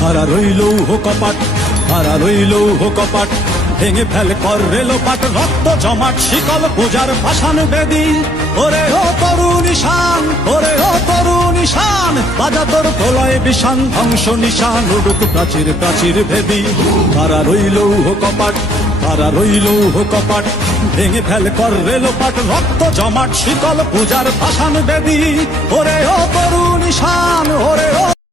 হারা রইল কপাট, হারা রইল কপাট, ভেঙে ফেল কর রেলোপাট, রক্ত জমাট শিকল পূজার পাষাণ বেদী। ওরে ও তরুণ ঈশান, ওরে ও তরুণ ঈশান, বাজা তোর প্রলয় বিষান, ধ্বংস নিশান উড়ুক প্রাচীর প্রাচীর ভেদী। হারা রইল কপাট, হারা রইল কপাট, ভেঙে ফেল কর রেলোপাট, রক্ত জমাট শিকল পূজার পাষাণ বেদী। ওরে ও তরুণ ঈশান, ওরে ও